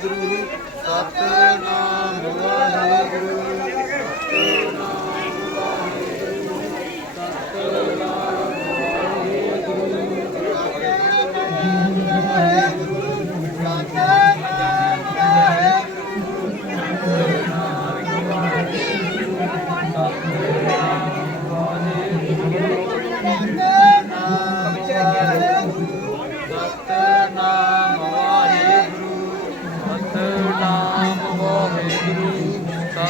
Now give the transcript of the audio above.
ਸਤਿਗੁਰੂ ਸਤ